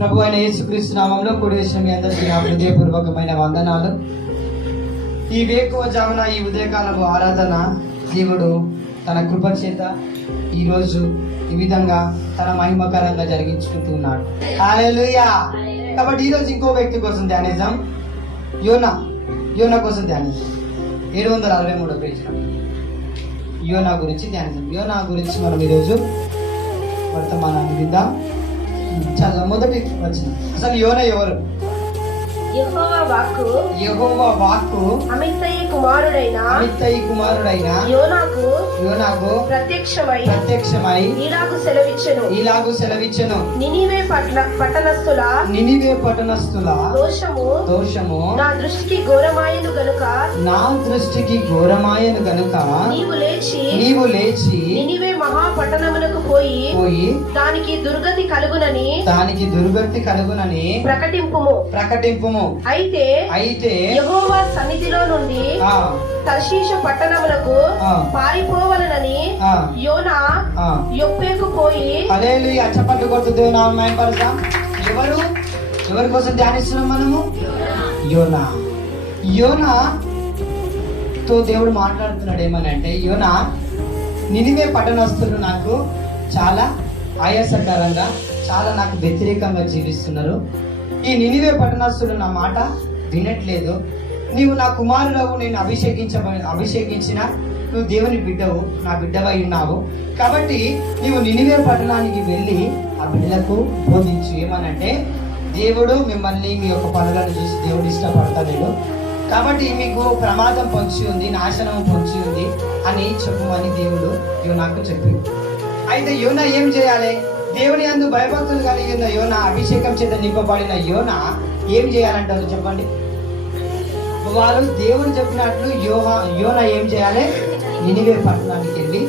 ప్రభు అయిన యేసుక్రీస్తు నామంలో కూడి వచ్చిన మీ అందరికీ నా హృదయపూర్వకమైన వందనాలు. ఈ వేకువజామున ఈ ఉదయకాలపు ఆరాధన దేవుడు తన కృప చేత ఈరోజు ఈ విధంగా తన మహిమకరంగా జరిగించుకుంటూ ఉన్నాడు. హల్లెలూయా. కాబట్టి ఈరోజు ఇంకో వ్యక్తి కోసం ధ్యానిద్దాం. యోనా కోసం ధ్యానిద్దాం. 763 పేజీలో యోనా గురించి ధ్యానిద్దాం. యోనా గురించి మనం ఈరోజు వర్తమానాన్ని విందాం. చాలా మొదటి వచనం. అసలు యోనా ఎవరు? యెహోవా వాక్కు అమిత్తయి కుమారుడైన యోనాకు ప్రత్యక్షమై ఇలాగు సెలవిచ్చెను. నినివే పట్టణస్థుల దోషము నా దృష్టికి ఘోరమాయను గనుక నీవు లేచి నినివే మహాపట్టణమునకు పోయి దానికి దుర్గతి కలుగునని ప్రకటింపుము. అయితే యెహోవా సన్నిధిలో నుండి తర్షీషు పట్టణములకు పారిపోవలనని యోనా యొప్పేకు పోయి. హల్లెలూయా. చప్పట్లు కొడుతూ దేవుని నామమును మహిమపరుద్దాం. ఎవరి కోసం ధ్యానిస్తున్నాం మనము? యోనాతో దేవుడు మాట్లాడుతున్నాడు. ఏమనంటే, యోనా, నినివే పట్టణస్థులు నాకు చాలా ఆయాసకరంగా, చాలా నాకు వ్యతిరేకంగా జీవిస్తున్నారు. ఈ నినివే పట్టణస్థులు నా మాట వినట్లేదు. నీవు నా కుమారుడవు, నేను అభిషేకించిన నువ్వు దేవుని బిడ్డవు, నా బిడ్డవై ఉన్నావు. కాబట్టి నీవు నినివే పట్టణానికి వెళ్ళి ఆ బిడ్డలకు బోధించు. ఏమనంటే, దేవుడు మిమ్మల్ని మీ యొక్క పనులను చూసి దేవుడు ఇష్టపడతాడు, కాబట్టి మీకు ప్రమాదం పొంచి ఉంది, నాశనం పొంచి ఉంది అని చెప్పమని దేవుడు యోనాకు చెప్పింది. అయితే యోనా ఏం చేయాలి? దేవుని యందు భయభక్తులు కలిగిన యోనా, అభిషేకం చేత నింపబడిన యోనా ఏం చేయాలంటారు చెప్పండి? వాళ్ళు దేవుడు చెప్పినట్లు యోనా ఏం చేయాలి? నినివే పట్టణానికి వెళ్ళి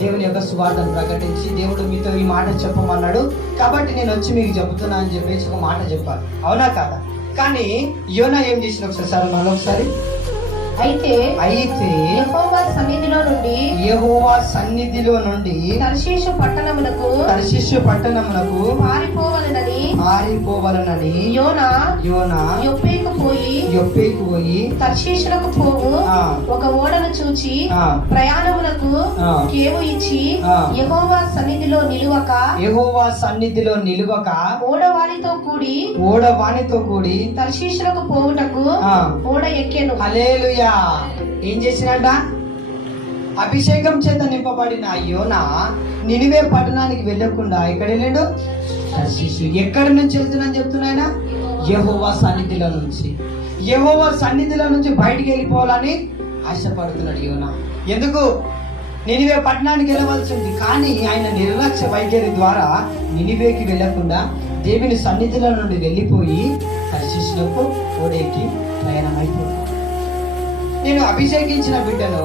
దేవుని యొక్క సువార్తను ప్రకటించి, దేవుడు మీతో ఈ మాట చెప్పమన్నాడు కాబట్టి నేను వచ్చి మీకు చెబుతున్నా అని చెప్పేసి ఒక మాట చెప్పాలి. అవునా కాదా? కానీ యోనా ఏం చేసిన ఒకసారి మరొకసారి. అయితే యెహోవా సన్నిధిలో నుండి తర్షీషు పట్టణమునకు పారిపోవలనని యోనా యొప్పేకు పోయి తర్షీషులకు పోవు ఒక ఓడను చూచి ప్రయాణమునకు కేవు ఇచ్చి యెహోవా సన్నిధిలో నిలువక ఓడవానితో కూడి తర్షీషులకు పోవుటకు ఓడ ఎక్కెను. హల్లెలూయా. ఏం చేసినట? అభిషేకం చేత నింపబడిన యోనా నినివే పట్టణానికి వెళ్ళకుండా ఎక్కడ వెళ్ళాడు? తర్షీషు. ఎక్కడి నుంచి వెళ్తున్నాను చెప్తున్నాయన? యెహోవా సన్నిధిలో నుంచి బయటికి వెళ్ళిపోవాలని ఆశపడుతున్నాడు యోనా. ఎందుకు? నినివే పట్టణానికి వెళ్ళవలసింది, కానీ ఆయన నిర్లక్ష్య వైఖరి ద్వారా నినివేకి వెళ్ళకుండా దేవుని సన్నిధిలో నుండి వెళ్ళిపోయి తర్షీషులకు ఓడెక్కి ప్రయాణమైపోయాడు. నేను అభిషేకించిన బిడ్డను,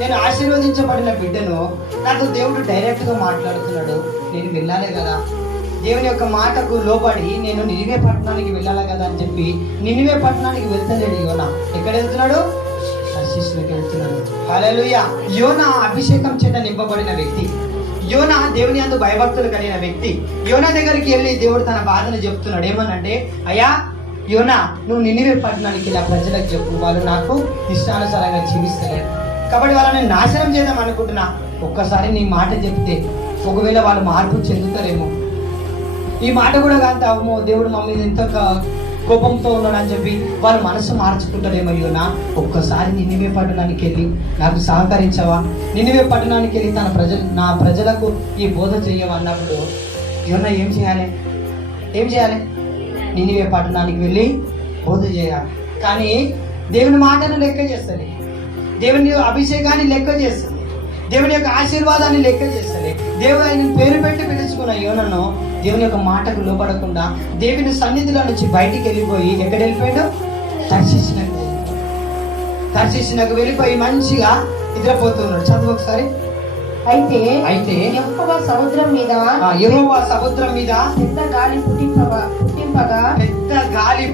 నేను ఆశీర్వదించబడిన బిడ్డను నాతో దేవుడు డైరెక్ట్గా మాట్లాడుతున్నాడు. నేను వెళ్ళాలి కదా, దేవుని యొక్క మాటకు లోబడి నేను నినివే పట్టణానికి వెళ్ళాలి కదా అని చెప్పి నినివే పట్టణానికి వెళ్తలేడు యోనా. ఎక్కడ వెళ్తున్నాడు? తర్షీషులకు వెళ్తున్నాడు. హల్లెలూయా. యోనా అభిషేకం చేత నింపబడిన వ్యక్తి. యోనా దేవుని యందు భయభక్తులు కలిగిన వ్యక్తి. యోనా దగ్గరికి వెళ్ళి దేవుడు తన బాధను చెప్తున్నాడు. ఏమనంటే, అయ్యా యోనా, నువ్వు నినివే పట్టణానికి ఇలా ప్రజలకు చెప్పు, వాళ్ళు నాకు ఇష్టానుసారంగా జీవిస్తలేరు, కాబట్టి వాళ్ళని నాశనం చేద్దాం అనుకుంటున్నా. ఒక్కసారి నీ మాట చెప్తే ఒకవేళ వాళ్ళు మార్పు చెందుతారేమో. ఈ మాట కూడా కాంత అమ్మో దేవుడు మా మీద ఎంత కోపంతో ఉన్నాడు అని చెప్పి వాళ్ళ మనసు మార్చుకుంటారేమో. యోనా, ఒక్కసారి నినివే పట్టణానికి వెళ్ళి నాకు సహకరించవా? నినివే పట్టణానికి వెళ్ళి నా ప్రజలకు ఈ బోధ చేయవన్నప్పుడు యోనా ఏం చేయాలి? నినివే పట్టణానికి వెళ్ళి బోధ చేయాలి. కానీ దేవుని మాటను లెక్క చేస్తుంది, దేవుని అభిషేకాన్ని లెక్క చేస్తుంది, దేవుని యొక్క ఆశీర్వాదాన్ని లెక్క చేస్తుంది. దేవుడు ఆయన పేరు పెట్టి పిలుచుకున్న యోనను దేవుని యొక్క మాటకు లోపడకుండా దేవుని సన్నిధిలో నుంచి బయటికి వెళ్ళిపోయి ఎక్కడ వెళ్ళిపోయాడు? తర్షీషునకు వెళ్ళిపోయి మంచిగా నిద్రపోతున్నాడు. చదువు ఒకసారి. అయితే యెహోవా సముద్రం మీద పెద్ద గాలి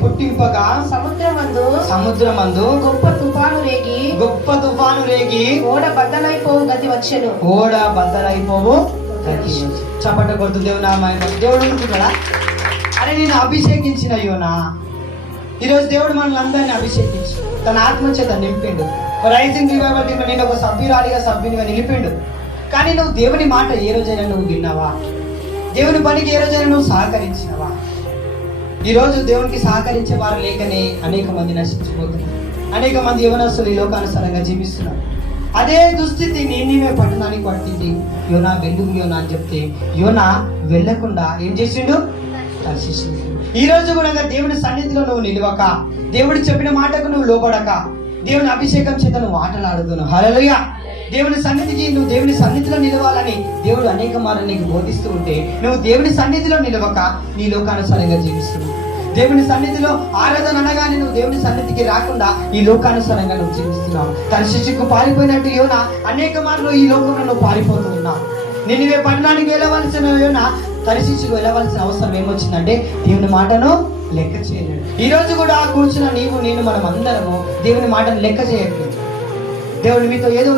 పుట్టింపగా సముద్రమందు గొప్ప తుఫాను రేగి ఓడ బద్దలైపోవు గతి వచ్చెను. చప్పట కొడుతూ దేవుడు అనుకుంటున్నాడా? అరే నేను అభిషేకించిన యోనా. ఈరోజు దేవుడు మనల్ని అందరినీ అభిషేకించి తన ఆత్మచేత నింపిండు. రైజింగ్ రివైవల్ టీమ్ నేను ఒక సభ్యునిగా నిలిపిండు. కానీ నువ్వు దేవుని మాట ఏ రోజైనా నువ్వు విన్నావా? దేవుని పనికి ఏ రోజైనా నువ్వు సహకరించినవా? ఈరోజు దేవునికి సహకరించే వారు లేకనే అనేక మంది నశించిపోతున్నారు. అనేక మంది యవనస్తులు ఈ లోకానుసారంగా జీవిస్తున్నారు. అదే దుస్థితి నినివే పట్టణానికి పట్టింది. యోనా వెలుగు యోనా అని చెప్తే యోనా వెళ్ళకుండా ఏం చేసిండు? తర్షీషుకు. ఈ రోజు కూడా దేవుని సన్నిధిలో నువ్వు నిలవక, దేవుడు చెప్పిన మాటకు నువ్వు లోబడక, దేవుని అభిషేకం చేత నువ్వు మాటలాడుతున్నావు. హల్లెలూయా. దేవుని సన్నిధికి నువ్వు దేవుని సన్నిధిలో నిలవాలని దేవుడు అనేక మార్లు నీకు బోధిస్తూ ఉంటే నువ్వు దేవుని సన్నిధిలో నిలవక నీ లోకానుసారంగా జీవిస్తున్నావు. దేవుని సన్నిధిలో ఆరాధన అనగానే నువ్వు దేవుని సన్నిధికి రాకుండా ఈ లోకానుసారంగా నువ్వు జీవిస్తున్నావు. తర్షీషుకు పారిపోయినట్టు యోనా అనేక మార్లు ఈ లోకంలో నువ్వు పారిపోతూ ఉన్నావు. నినివే పట్టణానికి వెళ్ళవలసిన యోనా తర్షీషుకు వెళ్ళవలసిన అవసరం ఏమొచ్చిందంటే దేవుని మాటను లెక్క చేయలేడు. ఈ రోజు కూడా కూర్చున్న నీవు నేను మనం అందరము దేవుని మాటను లెక్క చేయట్లేదు. దేవుడు మీతో ఏదో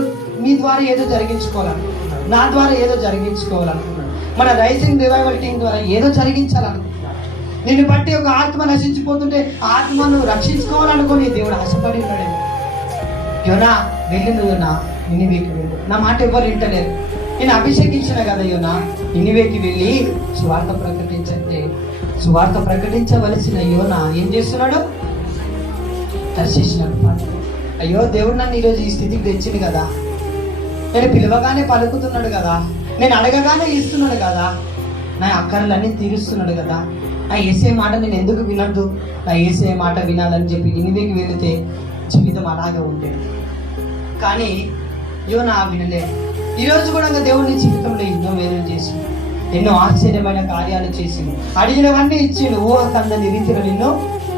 మీ ద్వారా ఏదో జరిగించుకోవాలనుకుంటున్నాడు, నా ద్వారా ఏదో జరిగించుకోవాలనుకుంటున్నాడు, మన రైజింగ్ రివైవల్ టీం ద్వారా ఏదో జరిగించాలనుకుంటున్నాడు. నిన్ను బట్టి ఒక ఆత్మ నశించిపోతుంటే ఆత్మను రక్షించుకోవాలనుకుని దేవుడు ఆశపడి ఉన్నాడు. యోనా వెళ్ళిన యోనా నినివేకి వెళ్ళు. నా మాట ఎవరు వింటలేరు. నేను అభిషేకించిన కదా యోనా నినివేకి వెళ్ళి సువార్త ప్రకటించంటే సువార్త ప్రకటించవలసిన యోనా ఏం చేస్తున్నాడు? తర్షీషుకు. అయ్యో దేవుడు నన్ను ఈరోజు ఈ స్థితికి తెచ్చింది కదా, నేను పిలవగానే పలుకుతున్నాడు కదా, నేను అడగగానే ఇస్తున్నాడు కదా, నా అక్కర్లన్నీ తీరుస్తున్నాడు కదా, నా యేసే మాట నేను ఎందుకు వినద్దు? నా యేసే మాట వినాలని చెప్పి నినివేకి వెళితే జీవితం అలాగే ఉండేది. కానీ యోనా వినలేదు. ఈరోజు కూడా దేవుని జీవితంలో ఎన్నో వేదన చేసింది, ఎన్నో ఆశ్చర్యమైన కార్యాలు చేసింది, అడిగినవన్నీ ఇచ్చిండు. ఊహకందని రీతిలో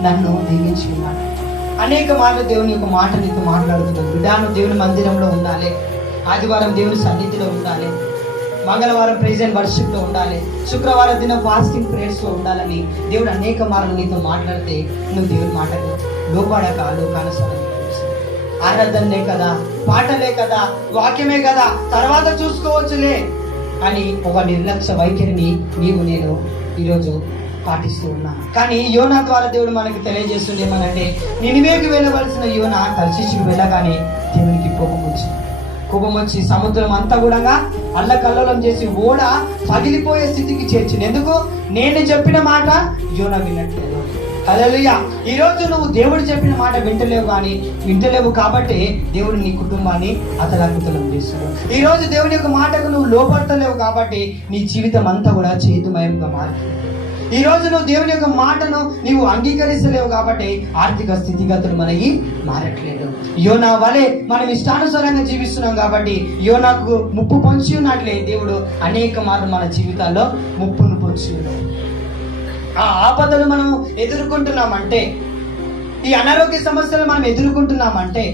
నన్ను దీవించి ఉన్నాడు. అనేక మార్లు దేవుని యొక్క మాట నీతో మాట్లాడుతున్నాడు. విధానం దేవుని మందిరంలో ఉండాలి, ఆదివారం దేవుని సన్నిధిలో ఉండాలి, మంగళవారం ప్రైజ్ అండ్ వర్షిప్లో ఉండాలి, శుక్రవారం దినం ఫాస్టింగ్ ప్రేయర్స్లో ఉండాలని దేవుడు అనేక మార్లు నీతో మాట్లాడితే నువ్వు దేవుని మాటకు లోపడక లోకానుసారం ఆరాధనలే కదా, పాటలే కదా, వాక్యమే కదా, తర్వాత చూసుకోవచ్చులే అని ఒక నిర్లక్ష్య వైఖరిని నేను ఈరోజు పాటిస్తూ ఉన్నా. కానీ యోనా ద్వారా దేవుడు మనకి తెలియజేస్తుంది ఏమనంటే నినివేకి వెళ్ళవలసిన యోనా తర్షీషుకు వెళ్ళగానే దేవునికి కోపం వచ్చి సముద్రం అంతా కూడా అల్లకల్లోలం చేసి ఓడ పగిలిపోయే స్థితికి చేర్చింది. ఎందుకు? నేను చెప్పిన మాట యోనా వినట్లేదు. హల్లెలూయా. ఈరోజు నువ్వు దేవుడు చెప్పిన మాట వింటలేవు కాబట్టి దేవుడు నీ కుటుంబాన్ని అతలాకుతలం చేస్తున్నాడు. ఈరోజు దేవుని యొక్క మాటకు నువ్వు లోపడతలేవు కాబట్టి నీ జీవితం అంతా కూడా చేతుమయంగా మారుతుంది. ఈ రోజు నువ్వు దేవుని యొక్క మాటను నీవు అంగీకరిస్తలేవు కాబట్టి ఆర్థిక స్థితిగతులు మనకి మారట్లేదు. యోనా వలె మనం ఇష్టానుసారంగా జీవిస్తున్నాం కాబట్టి యోనాకు ముప్పు పొంచి ఉన్నట్లే దేవుడు అనేక మార్లు మన జీవితాల్లో ముప్పును పొంచి ఉన్నాడు. ఆ ఆపదలు మనం ఎదుర్కొంటున్నామంటే, ఈ అనారోగ్య సమస్యలు మనం ఎదుర్కొంటున్నామంటే,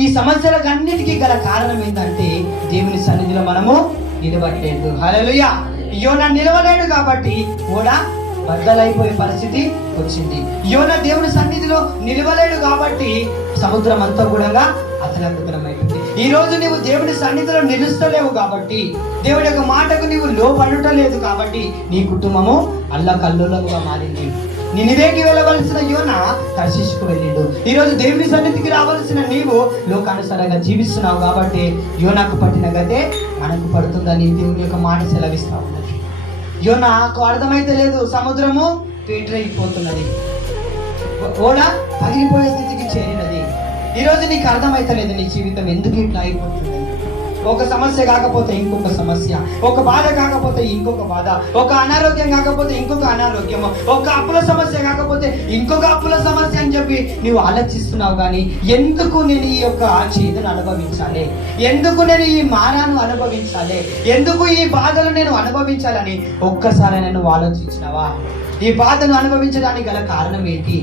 ఈ సమస్యలకు అన్నిటికీ గల కారణం ఏంటంటే దేవుని సన్నిధిలో మనము నిలబడలేదు. హల్లెలూయా. యోనా నిలవలేడు కాబట్టి కూడా బద్దలైపోయే పరిస్థితి వచ్చింది. యోనా దేవుని సన్నిధిలో నిలవలేడు కాబట్టి సముద్రం అంతా కూడా అతలాకుతలమైపోయింది. ఈ రోజు నీవు దేవుని సన్నిధిలో నిలుస్తలేవు కాబట్టి, దేవుడి యొక్క మాటకు నీవు లోబడటలేదు కాబట్టి నీ కుటుంబము అల్లకల్లోలముగా మారింది. నినివేకి వెళ్ళవలసిన యోనా తర్షీషుకు వెళ్ళిండు. ఈరోజు దేవుని సన్నిధికి రావాల్సిన నీవు లోకానుసారంగా జీవిస్తున్నావు కాబట్టి యోనాకు పట్టిన గతే మనకు పడుతుందని దేవుని యొక్క మాట సెలవిస్తా ఉన్నది. యోనాకు అర్థమైతే లేదు, సముద్రము పేటరైపోతున్నది, ఓడ పగిలిపోయే స్థితికి చేరినది. ఈరోజు నీకు అర్థమైతలేదు నీ జీవితం ఎందుకు ఇట్లా అయిపోతుంది. ఒక సమస్య కాకపోతే ఇంకొక సమస్య, ఒక బాధ కాకపోతే ఇంకొక బాధ, ఒక అనారోగ్యం కాకపోతే ఇంకొక అనారోగ్యము, ఒక అప్పుల సమస్య కాకపోతే ఇంకొక అప్పుల సమస్య అని చెప్పి నీవు ఆలోచిస్తున్నావు. కానీ ఎందుకు నేను ఈ యొక్క చేతును అనుభవించాలి, ఎందుకు నేను ఈ మారాను అనుభవించాలి, ఎందుకు ఈ బాధలు నేను అనుభవించాలని ఒక్కసారి నువ్వు ఆలోచించినావా? ఈ బాధను అనుభవించడానికి గల కారణం ఏంటి?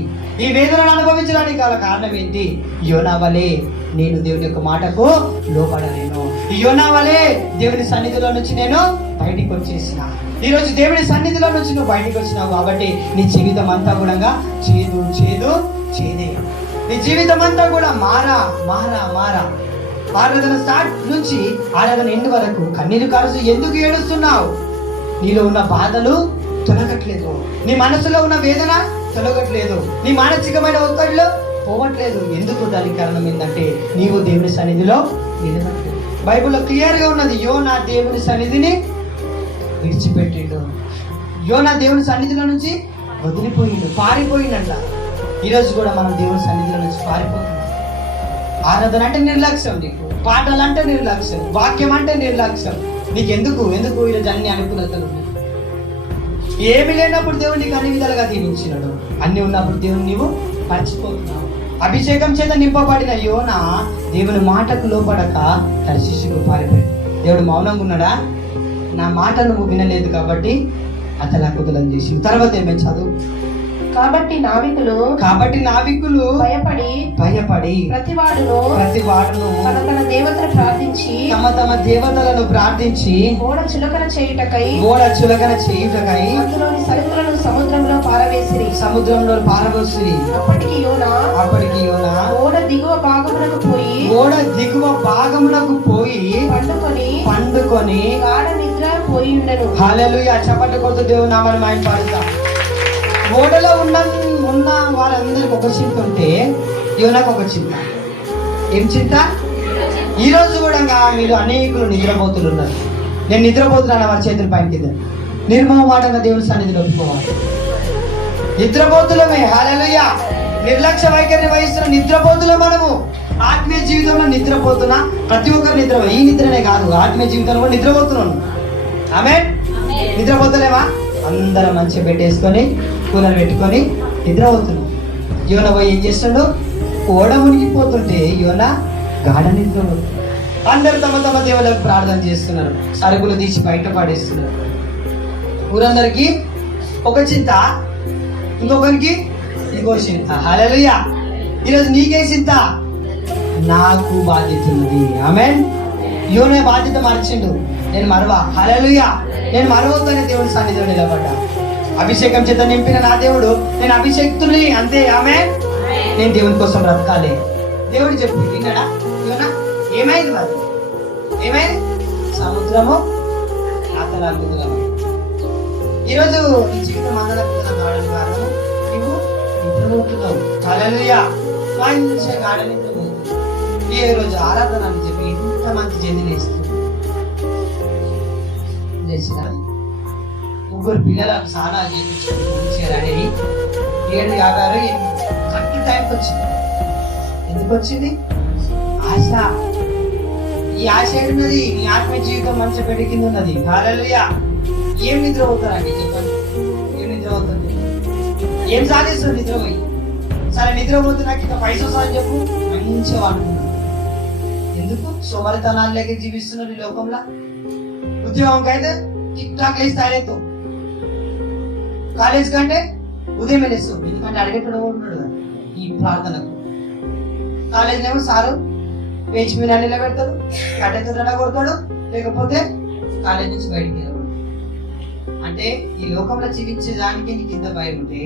ఈ వేదనను అనుభవించడానికి గల కారణం ఏంటి? యోనా వలె నేను దేవుని యొక్క మాటకు లోపడలేను. యోనా వలె దేవుని సన్నిధిలో నుంచి నేను బయటికి వచ్చేసిన. ఈరోజు దేవుని సన్నిధిలో నుంచి నువ్వు బయటికి వచ్చినావు కాబట్టి నీ జీవితం అంతా కూడా చేదే. నీ జీవితం అంతా కూడా మారా. ఆరాధన స్టార్ట్ నుంచి ఆరాధన ఎండ్ వరకు కన్నీరు కారుస్తూ ఎందుకు ఏడుస్తున్నావు? నీలో ఉన్న బాధలు తొలగట్లేదు. నీ మనసులో ఉన్న వేదన తొలగట్లేదు. నీ మానసికమైన ఒత్తిడిలో పోవట్లేదు. ఎందుకు? దానికి కారణం ఏంటంటే నీవు దేవుని సన్నిధిలో నిలబడలేదు. బైబిల్లో క్లియర్గా ఉన్నది, యోనా దేవుని సన్నిధిని విడిచిపెట్టిండు. యోనా దేవుని సన్నిధిలో నుంచి వదిలిపోయిండు, పారిపోయిండంట. ఈరోజు కూడా మనం దేవుని సన్నిధిలో నుంచి పారిపోతున్నాం. ఆరాధన అంటే నిర్లక్ష్యం, నీకు పాటలు అంటే నిర్లక్ష్యం, వాక్యం అంటే నిర్లక్ష్యం. నీకు ఎందుకు ఈరోజు అన్ని అనుకూలతలు ఉన్నాయి. ఏమి లేనప్పుడు దేవుడు నీకు అన్ని విధాలుగా దీవించినాడు. అన్ని ఉన్నప్పుడు దేవుని నీవు మర్చిపోతున్నావు. అభిషేకం చేత నింపబడిన యోనా దేవుని మాటకు లోపడక తర్షీషుకు పారిపోయాడు. దేవుడు మౌనంగా ఉన్నాడా? నా మాట నువ్వు వినలేదు కాబట్టి అతలాకుతలం చేసి. తర్వాత ఏమేమి చదువు. కాబట్టి నావికులు భయపడి ప్రతివాడును తమ తమ దేవతలను ప్రార్థించి ఓడ చులకన చేయుటకై అందులోని సరుకులను సముద్రంలో పారవేసిరి. అప్పటికి యోనా ఓడ దిగువ భాగమునకు పోయి పండుకొని గాఢ నిద్ర పోయి ఉండెను. హల్లెలూయా. చప్పట్లు కొడుతూ దేవుని నామాన్ని మహిమపడతాం. ఓడలో ఉన్న వాళ్ళందరికి ఒక చింత ఉంటే యోనాకు ఒక చింత. ఏం చింత? ఈరోజు కూడా మీరు అనేకులు నిద్రపోతులు ఉన్నారు. నేను నిద్రపోతున్నాను వారి చేతుల పైన కింద నిర్మమాటంగా దేవుని సన్నిధిలో ఒప్పుకోవాలి. నిద్రపోతులమే. హల్లెలూయా. నిర్లక్ష్య వైఖరిని వహిస్తున్న నిద్రపోతులు మనము. ఆత్మీయ జీవితంలో నిద్రపోతున్నా ప్రతి ఒక్కరు ఈ నిద్రనే కాదు, ఆత్మీయ జీవితంలో కూడా నిద్రపోతున్నాను. ఆమేన్. నిద్రపోతలేమా? అందరం మంచిగా పెట్టేసుకొని కూలర్ పెట్టుకొని నిద్రపోతున్నాం. యోనా పోయి ఏం చేస్తుండో ఓడ మునిగిపోతుంటే యోనా గాఢ నిద్రపోతుంది. అందరు తమ తమ దేవులకు ప్రార్థన చేస్తున్నారు, సరుకులు తీసి బయట పడేస్తున్నారు. ఊరందరికీ ఒక చింత, ఇంకొకరికి ఇంకో చింత. హల్లెలూయా. ఈరోజు నీకే చింత, నాకు బాధ్యత ఉన్నది. ఆమేన్. యోనా బాధ్యత మర్చిండు. నేను మరవా. హల్లెలూయా. నేను మరవద్దనే దేవుని సన్నిధిలో నిలబడ్డా. అభిషేకం చేత నింపిన నా దేవుడు నేను అభిషేక్తుని, అంతే. ఆమేన్. నేను దేవుని కోసం బ్రతకాలి. దేవుడు చెప్పి విన్నాడా? యోనా ఏమైంది? మరి ఏమైంది? సముద్రము అతలాకుతలము. ఈరోజు నీ జీవితం అందరకుతలం కావడానికి కారణం నువ్వు నిద్రపోతున్నావు. హల్లెలూయా. మంచిగా గాఢ నిద్రపోతున్నావు. ఈ రోజు ఆరాధన అని చెప్పి ఇంత మంచి జంతులేస్తుంది. ముగ్గురు పిల్లలకు స్నానాలు చేయించారని 7:56 కరెక్ట్ టైంకి వచ్చింది. ఎందుకు వచ్చింది? ఆశ. ఈ ఆశ ఏంటున్నది? నీ ఆత్మీయ జీవితం మంచి పెట్టి కింద ఉన్నది. హల్లెలూయా. ఏం నిద్రపోతారండి? చెప్పండి. ఏం నిద్రపోతుంది? ఏం సాధిస్తుంది నిద్రపోయి? సరే నిద్రపోతున్నా కింద పైసలు సార్ చెప్పు, మంచిగా వాడుకున్నాను. ఎందుకు? సోమరితనాలు లేక జీవిస్తున్నారు ఈ లోకంలో. ఉద్యోగం అయితే టిక్ టాక్ లేసి తయారవుతావు. కాలేజ్ కంటే ఉదయం లేస్తావు. ఎందుకంటే అడిగేటోడు ఉన్నాడు కదా ఈ ప్రార్థనకు. కాలేజ్ ఏమో సారు పేచి మీద నిలబెడతాడు, కట్టెతో కొడతాడు, లేకపోతే కాలేజ్ నుంచి బయటికి వెళ్ళాడు. అంటే ఈ లోకంలో జీవించే దానికి నీకు ఇంత భయం ఉంటే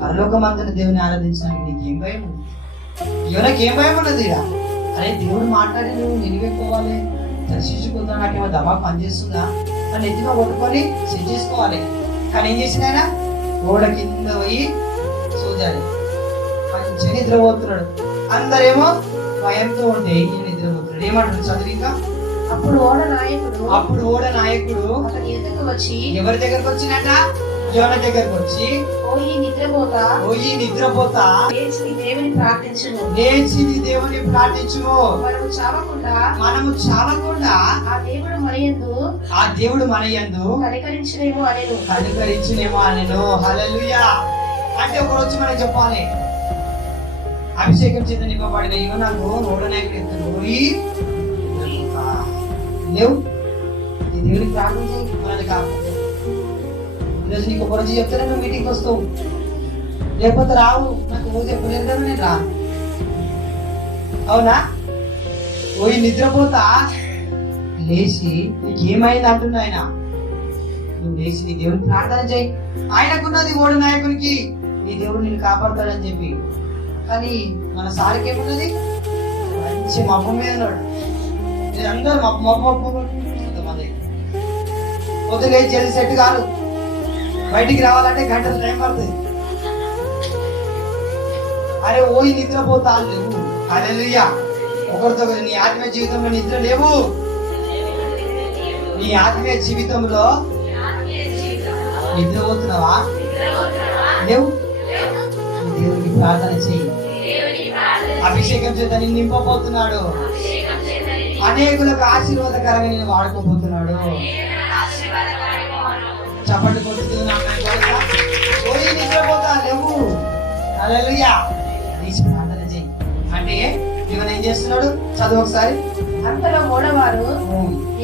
పరలోకం అంతా దేవుని ఆరాధించడానికి నీకు ఏం భయం ఉంది? ఎవరికి ఏం భయం ఉన్నది? అరే దేవుడు మాట్లాడి నువ్వు నిలివేసుకోవాలి, దర్శించుకుంటా, నాకేమో దమా పనిచేస్తుందా అని ఎత్తుగా కొట్టుకొని సెట్ చేసుకోవాలి. కానీ ఏం చేసిన ఆయన ఓడ కింద పోయి చూడాలి. మంచిగా నిద్రపోతున్నాడు. అందరేమో భయంతో ఉంటే ఈయన నిద్రపోతున్నాడు. ఏమంటాడు చదువు ఇంకా? అప్పుడు ఓడ నాయకుడు అతని ఎదురుకు వచ్చి, ఎవరి దగ్గరకు వచ్చినట? యోనా దగ్గరకు వచ్చి, ఓయి నిద్రపోతా లేచి నీ దేవుని ప్రార్థించుము. మనము చావకుండా ఆ దేవుడు మన యందు కనికరించునేమో అనెను. హల్లెలూయా. అంటే ఒకరోజు మనం చెప్పాలి, అభిషేకం చేత నింపబడిన యోనాకు ఓడ నాయకుడు ఎత్తుకుపోయి లేవు, నీ దేవుడికి ప్రార్థన చేయి, మనది కాకపోతే. ఈరోజు నీకు ఒక రోజు చెప్తానే నువ్వు మీటింగ్కి వస్తావు, లేకపోతే రావు. నాకు రోజు చెప్పలేదు కదా, నేను రా. అవునా? పోయి నిద్రపోతా లేచి నీకు ఏమైంది అంటున్నా ఆయన. నువ్వు లేచి నీ దేవుడికి ప్రార్థన చేయి. ఆయనకున్నది ఓడ నాయకునికి, నీ దేవుడు నిన్ను కాపాడుతాడని చెప్పి. కానీ మన సారికి ఏమున్నది? మంచి మబ్బు మీద ఉన్నాడు. అందరూ మబ్బు కొంతమంది పొద్దులే జల్లి సెట్ కాదు. బయటికి రావాలంటే గంటలు టైం పడుతుంది. అరే ఓయి నిద్రపోతా లేవు. హల్లెలూయా. ఒకరితో ఒకరు నీ ఆత్మీయ జీవితంలో నిద్ర లేవు. నీ ఆత్మీయ జీవితంలో నిద్రపోతున్నావా? లేవు. దేవునికి ప్రార్థన చెయ్యి. అభిషేకం చేత నిన్ను నింపబోతున్నాడు. అనేకులకు ఆశీర్వాదకరంగా నేను వాడుకోబోతున్నాడు. చప్పట్లు కొట్టుతున్నా. పోయి నిద్రపోతా లేవు. హల్లెలూయా. ప్రార్థన చెయ్యి అంటే ఇవన్న ఏం చేస్తున్నాడు? చదువు ఒకసారి. అంతలో మూడవారు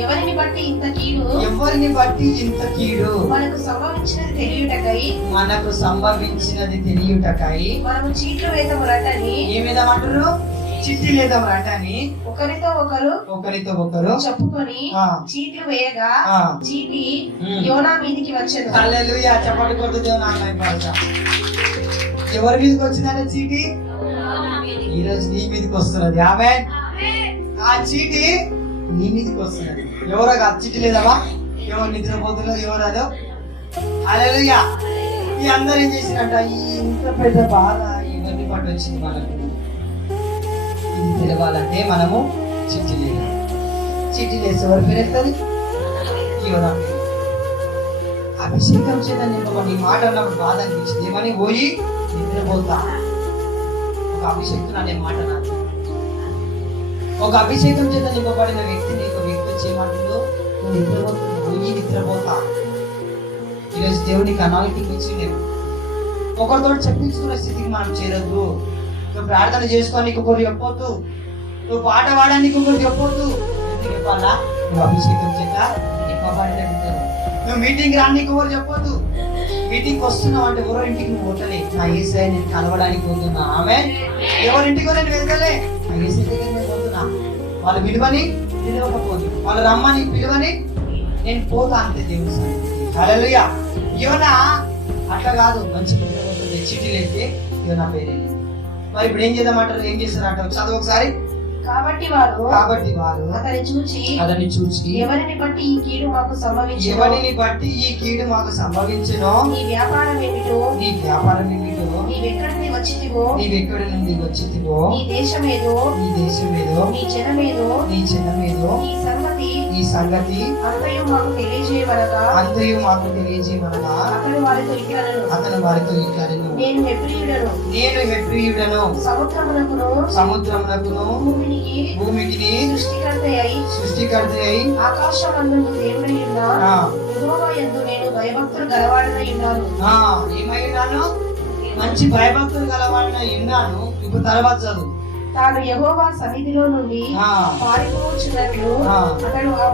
ఎవరిని బట్టి ఇంత కీడు మనకు సంభవించినది తెలియుటకై మనము చీట్లు వేదములటని ఏమేదమంటారు? చిట్టి లేదమని ఒకరితో ఒకరు చెప్పుకొని చీట్లు వేయగా చీటి యోనా మీదికి వచ్చేది. హల్లెలూయా. చెప్పండి కొడుతూ ఎవరి మీదకి వచ్చిందంటే చీటి ఈ రోజు నీ మీదకి వస్తున్నది. ఆమేన్. ఆ చీటి నీ మీదకి వస్తున్నది. ఎవరో కాదు, చీటి లేదమ్మా. ఎవరు నిద్రపోతున్నారు? ఎవరు అదో? హల్లెలూయా. ఈ అందరూ ఏం చేసినట్ట? ఈ ఇంత పెద్ద బాధ ఎవరిని పట్టు వచ్చింది మనకు? ఇది తెలవాలంటే మనము చీటి లేదు. చీటి లేసి ఎవరి పేరు ఎత్తది? యోనా పేరు. అభిషేకం చేత నింపబడి ఈ మాట అన్నప్పుడు బాధ అనిపించింది. ఏమని? పోయి నిద్రపోతా. ఒక అభిషేకం అనే మాట నాకు. ఒక అభిషేకం చేత నింపబడిన వ్యక్తిని ఒక వ్యక్తి వచ్చేమాటలో నువ్వు నిద్రపోతున్నా, పోయి నిద్రపోతా. ఈరోజు దేవునికి అనాలిటికి ఇచ్చిండేమో. ఒకరితో చెప్పించుకునే స్థితికి మనం చేరద్దు. నువ్వు ప్రార్థన చేసుకోనికి ఒకరు చెప్పొద్దు. నువ్వు పాట పాడడానికి ఒకరు చెప్పొద్దు. ఎందుకు చెప్పాలా? నువ్వు అభిషేకం చేత నింపబడిన. నువ్వు మీటింగ్ రానికి ఎవరు చెప్పొద్దు. మీటింగ్ వస్తున్నావు అంటే ఎవరో ఇంటికి నువ్వు పోతలే. నా యేసయ్య నేను కలవడానికి పోతున్నా. ఆమేన్. ఎవరింటికో నేను వెళ్తలే. నా యేసయ్య దగ్గర నేను పోతున్నా. వాళ్ళు విలువని పిలవకపోదు, వాళ్ళు రమ్మని పిలువని నేను పోతా అంతే. దేవుని సన్నిధికి. హల్లెలూయా. యోనా అట్లా కాదు. మంచి పిల్లలు చిట్టీలు అయితే యోనా పేరే. మరి ఇప్పుడు ఏం చేద్దామంటారు? ఏం చేస్తారంట? చదువు ఒకసారి. కాబట్టి వారు అతన్ని చూచి ఎవరిని బట్టి ఈ కీడు మాకు సంభవించెనో నీ వ్యాపారం ఏమిటో నీవెక్కడి నుండి వచ్చితివో నీ దేశమేదో నీ జనమేదో ఈ సంగతి అంతయు మాకు తెలియజేయమనగా అతడు వారితో ఇట్లనెను, నేను హెబ్రీయుడను సముద్రమునకును భూమికి సృష్టికర్త అయి ఆకాశమందు దేవుడై ఉన్న యెహోవా యందు నేను భయభక్తులు గలవాడనై ఉన్నాను. ఏమైనాను? మంచి భయభక్తులు గలవాడనై ఉన్నాను. ఇప్పుడు తర్వాత చదువు. తాను యెహోవా సన్నిధిలో నుండి పారిపోవచ్చున్నట్లు అతడు ఆ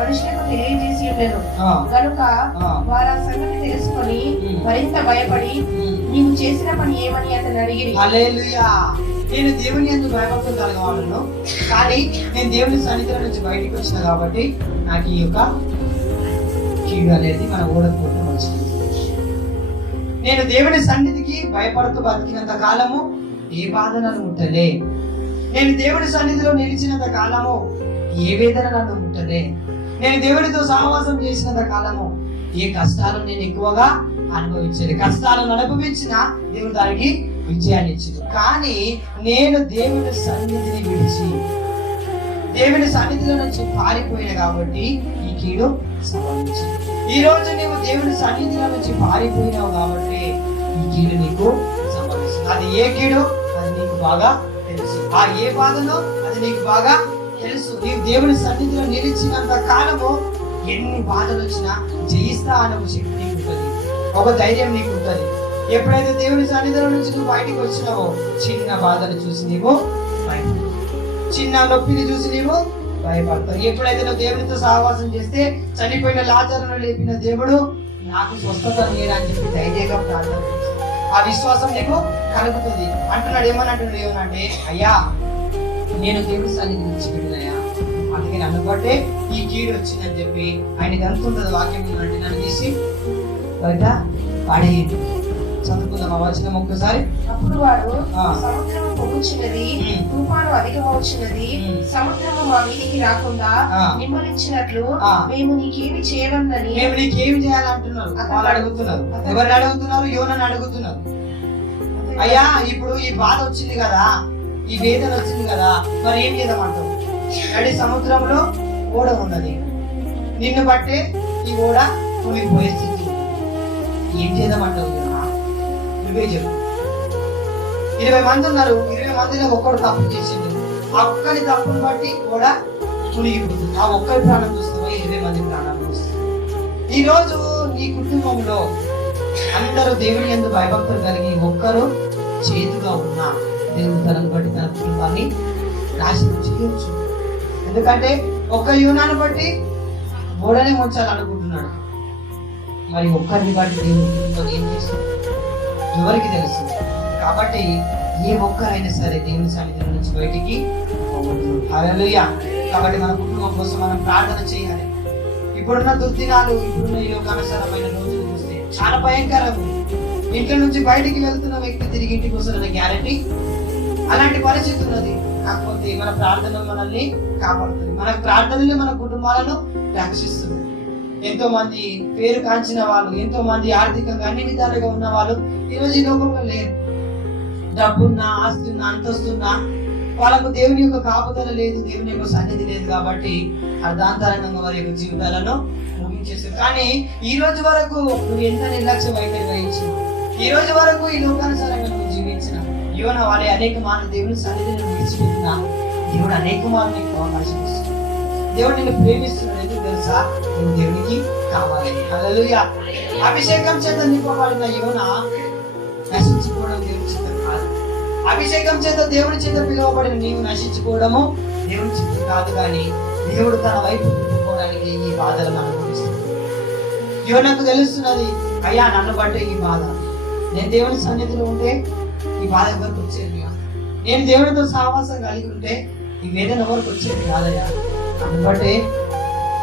మనుషులకు తెలియజేసి ఉండెను. కనుక వారు ఆ సంగతి తెలుసుకొని మరింత భయపడి నీవు చేసిన పని ఏమని అతను అడిగిరి. హల్లెలూయా. నేను దేవుని యందు భయభక్తులు కలగవాలను, కానీ నేను దేవుని సన్నిధిలో నుంచి బయటికి వచ్చిన కాబట్టి నాకు ఈ యొక్క కీడు అనేది మన ఓడకపోవడం వచ్చింది. నేను దేవుని సన్నిధికి భయపడుతూ బతికినంత కాలము ఏ బాధ నన్ను ముట్టలే. నేను దేవుని సన్నిధిలో నిలిచినంత కాలము ఏ వేదన నన్ను ముట్టలే. నేను దేవుడితో సహవాసం చేసినంత కాలము ఏ కష్టాలు నేను ఎక్కువగా అనుభవించలేదు. కష్టాలను అనుభవించిన దేవుడు దానికి విజయాన్ని ఇచ్చింది. కానీ నేను దేవుని సన్నిధిని విడిచి దేవుని సన్నిధిలో నుంచి పారిపోయిన కాబట్టి ఈ కీడు సంభవించింది. ఈ రోజు నీవు దేవుని సన్నిధిలో నుంచి పారిపోయినావు కాబట్టి ఈ కీడు నీకు సంభవిస్తుంది. అది ఏ కీడు అది నీకు బాగా తెలుసు. ఆ ఏ బాధలో అది నీకు బాగా తెలుసు. నీవు దేవుని సన్నిధిలో నిలిచినంత కాలము ఎన్ని బాధలు వచ్చినా జయిస్తా అనే ఒక శక్తి నీకు ఉంటుంది, ఒక ధైర్యం నీకు ఉంటుంది. ఎప్పుడైతే దేవుని సన్నిధిలో నుంచి నువ్వు బయటికి వచ్చినావో చిన్న బాధలు చూసి నీవు భయపడతావు, చిన్న నొప్పిని చూసి నీవు భయపడతావు. ఎప్పుడైతే నువ్వు దేవునితో సహవాసం చేస్తే చనిపోయిన లాజరును లేపిన దేవుడు నాకు స్వస్థత అని చెప్పి ధైర్యంగా ప్రార్థన చేస్తావు. ఆ విశ్వాసం నీకు కలుగుతుంది. అంటున్నాడు. ఏమని అంటున్నాడు? ఏమనంటే, అయ్యా నేను దేవుని సన్నిధి నుంచి వెళ్ళినయా, అందుకే నన్ను బట్టే ఈ కీడు వచ్చిందని చెప్పి ఆయనకి అనుకుంటుంది. వాక్యం అంటే నన్ను తీసి బయట పడేయండి. చదువుకుందాం. చదువుదాం ఆ వచనం ఒక్కసారి. అప్పుడు వాడు ఆ. సముద్రము పొంగుచున్నది, తుఫాను అధికమవుచున్నది, సముద్రము మా మీదికి రాకుండా ఆ. నిమ్మలించినట్లు ఆ. మేము నీకేమి చేయవలనని మేము నీకేం చేయాలంటున్నారు వాళ్ళు అడుగుతున్నారు. ఎవరిని అడుగుతున్నారు? యోనని అడుగుతున్నారు. అయ్యా ఇప్పుడు ఈ బాధ వచ్చింది కదా, ఈ వేదన వచ్చింది కదా, మరి ఏం చేద్దామంటావు? నడి సముద్రంలో ఓడ ఉన్నది, నిన్ను బట్టే ఈ ఓడ మునిగిపోయే స్థితి. ఏం చేద్దామంటావు? నువ్వే చెప్పు. 20 మంది ఉన్నారు, 20 మందిలో ఒక్కడు తప్పు చేసిండు. ఆ ఒక్కరి తప్పును బట్టి ఓడ మునిగిపోతుంది. ఆ ఒక్కరి ప్రాణం చూస్తావా? 20 మంది ప్రాణాలు చూస్తావు. ఈ రోజు నీ కుటుంబంలో అందరూ దేవుని యందు భయభక్తులు కలిగి ఒక్కరు చేతుగా ఉన్నా దేవుని తనను బట్టి తన కుటుంబాన్ని నాశనం చేయొచ్చు. ఎందుకంటే ఒక్క యూనాన్ని బట్టి ఓడనే ముంచాలనుకుంటున్నాడు. మరి ఒక్కరిని బట్టి దేవుని కుటుంబం ఏం చేస్తుంది ఎవరికి తెలుసు? కాబట్టి ఏ ఒక్కరైనా సరే దేవుని సన్నిధి నుంచి బయటికి పోవద్దు. హల్లెలూయా. కాబట్టి మన కుటుంబం కోసం మనం ప్రార్థన చేయాలి. ఇప్పుడున్న దుర్దినాలు, ఇప్పుడున్న ఈ లోకానుసారమైన రోజులు చూస్తే చాలా భయంకరం. ఇంట్లో నుంచి బయటికి వెళ్తున్న వ్యక్తి తిరిగి ఇంటికి వస్తున్న గ్యారెంటీ అలాంటి పరిస్థితి ఉన్నది. కాకపోతే మన ప్రార్థన మనల్ని కాపాడుతుంది. మన ప్రార్థనలు మన కుటుంబాలను రక్షిస్తుంది. ఎంతో మంది పేరు కాంచిన వాళ్ళు, ఎంతో మంది ఆర్థికంగా అన్ని విధాలుగా ఉన్న వాళ్ళు ఈరోజు ఈ లోకంలో లేరు. డబ్బున్నా, ఆస్తున్నా, అంతస్తున్నా వాళ్ళకు దేవుని యొక్క కాపుదల లేదు, దేవుని యొక్క సన్నిధి లేదు. కాబట్టి అర్ధాంతరంగా వారి యొక్క జీవితాలను ముగించేస్తారు. కానీ ఈ రోజు వరకు నువ్వు ఎంత నిర్లక్ష్య వైఖరి వహించిన, ఈ రోజు వరకు ఈ లోకానుసారంగా నువ్వు జీవించిన యోన వాళ్ళ అనేక మార్లు దేవుని సన్నిధిని విడిచిపెట్టిన దేవుడు అనేక మార్లు నీకు అవకాశం ఇస్తున్నాడు. దేవుడు నిన్ను ప్రేమిస్తున్నాడు. ఎందుకు తెలుసా? నువ్వు దేవునికి కావాలి. హల్లెలూయా. అభిషేకం చేత నింపబడిన యోన నశించుకోవడం దేవుని చిత్తం కాదు. అభిషేకం చేత దేవుని చేత పిలువబడిన నీవు నశించుకోవడము దేవుని చిత్తం కాదు. కానీ దేవుడు తన వైపు తిప్పుకోవడానికి ఈ బాధలను అనుభవిస్తుంది. యోనకు తెలుస్తున్నది, అయ్యా నన్ను బట్టే ఈ బాధ, నేను దేవుని సన్నిధిలో ఉంటే ఈ బాధ ఎవరికి వచ్చేది కాదు, నేను దేవునితో సహవాసం కలిగి ఉంటే ఈ వేదన ఎవరికి వచ్చేది కాదయ్యా, నన్ను బట్టే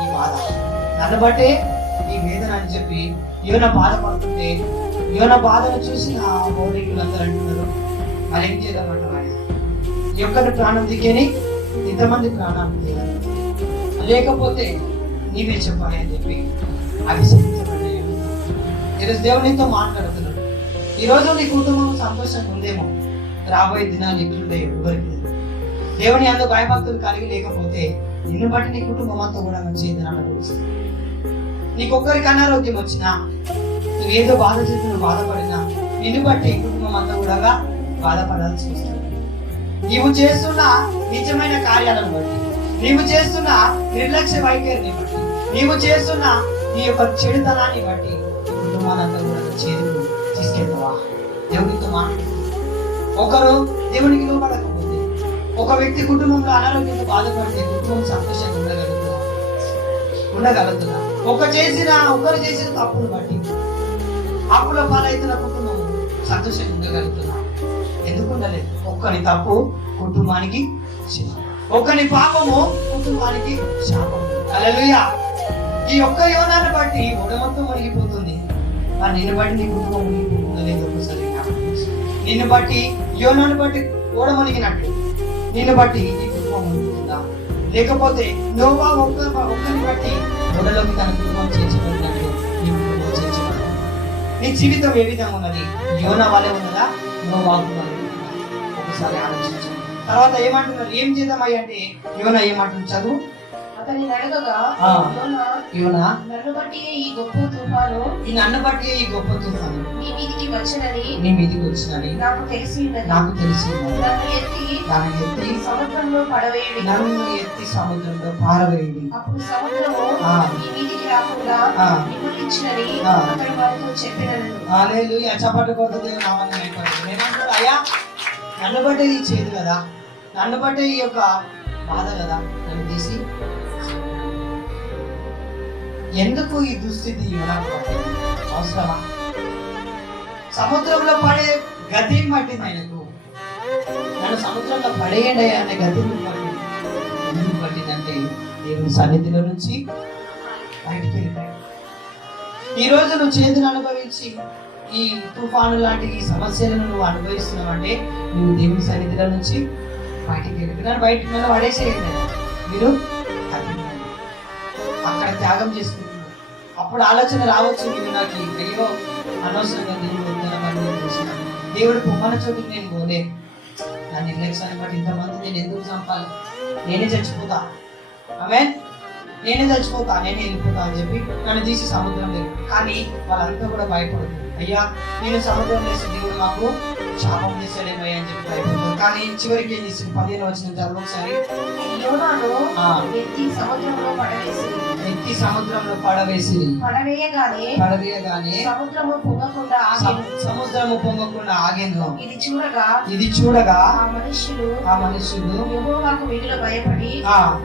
ఈ బాధ, నన్ను బట్టే ఈ వేదన అని చెప్పి యోన బాధపడుతుంటే, యోన బాధను చూసిన పౌరులందరూ అంటున్నారు, మరేం చేద్దామంటారు? ఆయన ఈ ఒక్కరి ప్రాణం దిగని ఇంతమంది ప్రాణాలు దిగాలి, లేకపోతే నీవే చెప్పాలి అని చెప్పి అభిషేకించబడ్డాయి. ఈరోజు దేవునితో మాట్లాడుతున్నాడు. ఈరోజు నీ కుటుంబం సంతోషంగా ఉందేమో, రాబోయే దినాలు ఎట్లుండే ఎవరికి దేవుని అందుకు భయభక్తులు కలిగి లేకపోతే నిన్ను బట్టి నీ కుటుంబం అంతా కూడా మంచి అనుభవిస్తుంది. నీకొక్కరికి అనారోగ్యం వచ్చినా, నువ్వేదో బాధ చేసి నువ్వు బాధపడినా నిన్ను బట్టి కుటుంబం అంతా కూడా బాధపడాల్సి వస్తుంది. నీవు చేస్తున్న నిజమైన కార్యాలను బట్టి, నీవు చేస్తున్న నిర్లక్ష్య వైఖరిని బట్టి, నీవు చేస్తున్న నీ యొక్క చెడుతనాన్ని బట్టి కుటుంబాలంతా కూడా చేతులు తీసుకెళ్తావా? దేవునితో మాట్లాడుతుంది. ఒకరు దేవునికి లోపడకపోతే, ఒక వ్యక్తి కుటుంబంలో అనారోగ్యంతో బాధపడితే కుటుంబం సంతోషంగా ఉండగలుగుతుందా? ఒకరు చేసిన తప్పును బట్టి అప్పుల పాలైతున్న కుటుంబం సంతోషంగా ఉండగలుగుతున్నా? ఎందుకు ఉండలేదు? ఒక్కని తప్పు కుటుంబానికి శాపం, ఒక్కని పాపము కుటుంబానికి శాపం. హల్లెలూయా. ఈ ఒక్క యోనాన్ని బట్టి ఓడ మొత్తం మునిగిపోతుంది. మరి నిన్ను బట్టి నీ కుటుంబం మునిగిపోతుందో లేదో ఒకసారి నిన్ను బట్టి యోనాన్ని బట్టి ఓడ మునిగినట్టు నిన్ను బట్టి నీ కుటుంబం మునిగిపోతుందా? లేకపోతే నోవా ఒక్కరిని బట్టి ఓడలోకి తన కుటుంబం చేర్చబడినట్టు నీ కుటుంబం చేర్చబడి నీ జీవితం ఏ విధంగా ఉన్నది? యోనా వాళ్ళే ఉన్నదా? నోవా వాళ్ళే ఉన్నదా? ఒకసారి ఆలోచించండి. తర్వాత ఏమంటున్నారు? ఏం చేద్దామయ్య అంటే యోనా ఏమంటున్నారు? చదువు. అతని అడగగా యోనా నన్ను బట్టి ఈ గొప్ప తుఫాను నీ మీదికి వచ్చినని నాకు తెలిసి నన్ను ఎత్తి సముద్రంలో పడవేయండి, సముద్రంలో పారవేయండి, అప్పుడు సముద్రము నీ మీదికి రాకుండా నిమ్మలించినని అతడు వారితో చెప్పినను. హల్లెలూయా. చప్పట్లు ఏమంటాడు? అయ్యా నన్ను బట్టే ఈ చేదు కదా, నన్ను బట్టే ఈ యొక్క బాధ కదా, నన్ను తీసి ఎందుకు ఈ దుస్థితి అవసరమా? సముద్రంలో పడే గతి పట్టింది ఆయనకు. నన్ను సముద్రంలో పడేయండి అనే గతి ఎందుకు పట్టిందంటే దేవుని సన్నిధిలో నుంచి బయటికి వెళ్ళిపోయాడు. ఈ రోజు నువ్వు చేతులు అనుభవించి ఈ తుఫాను లాంటి ఈ సమస్యలను నువ్వు అనుభవిస్తున్నావు అంటే నువ్వు దేవుని సన్నిధిలో నుంచి బయటికి వెళ్ళిపోయినాను, బయటికి నన్ను పడేసేయండి మీరు తగ్గిపోయింది. అక్కడ త్యాగం చేసుకుంటున్నారు. అప్పుడు ఆలోచన రావచ్చు, నువ్వు నాకు అయ్యో అనవసరంగా దేవుడు వద్దనమని నేను చూసినాను, దేవుడు పొమ్మన చోటుకి నేను పోలే, నా నిర్లక్ష్యాన్ని బట్టి ఇంతమంది నేను ఎందుకు చంపాలి, నేనే చచ్చిపోతా, ఆమేన్, నేనే చచ్చిపోతా, నేనే వెళ్ళిపోతా అని చెప్పి నన్ను తీసి సముద్రం లేదు. కానీ వాళ్ళంతా కూడా భయపడదు, అయ్యా నేను సముద్రం వేసి దేవుడు మాకు శాపం చేశాడేమయ్యా అని చెప్పి భయపడతారు. కానీ చివరికి ఏం చేసింది? 15 వచ్చిన చదువు ఒకసారి. యోనాను ఎత్తి సముద్రంలో పడవేసి పడవేయగానే సముద్రము పొంగకుండా ఆగెను. ఇది చూడగా ఆ మనుషులు యెహోవాకు మిగుల భయపడి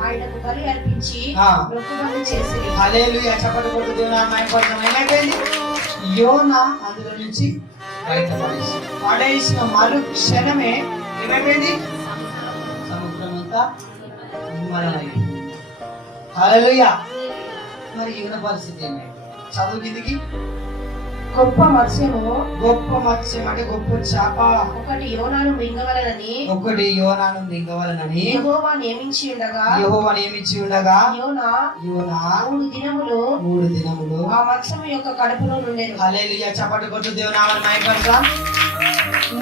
ఆయనకు బలి అర్పించి మొక్కుబలి చేసిరి. హల్లెలూయా. చప్పట్లు కొట్టు దేవుని మహిమపరచడం. ఏమైపోయింది? యోనా అందులో నుంచి పడేసిన మరు క్షణమే ఏమైపోయింది? సముద్రం అంతా నిర్మలమైంది. హల్లెలూయా. మరి యోనా పరిస్థితి ఏమైంది? చదువు కిందికి. గొప్ప మత్స్యం అంటే గొప్ప చేప ఒకటి యోనాను మృంగవలనని యెహోవా నియమించి ఉండగా యోనా 3 దినములు ఆ మత్స్యం యొక్క కడుపులో నుండెను. హల్లెలూయా. చప్పట్లు కొట్టు దేవుని నామమున మహిమపరచు.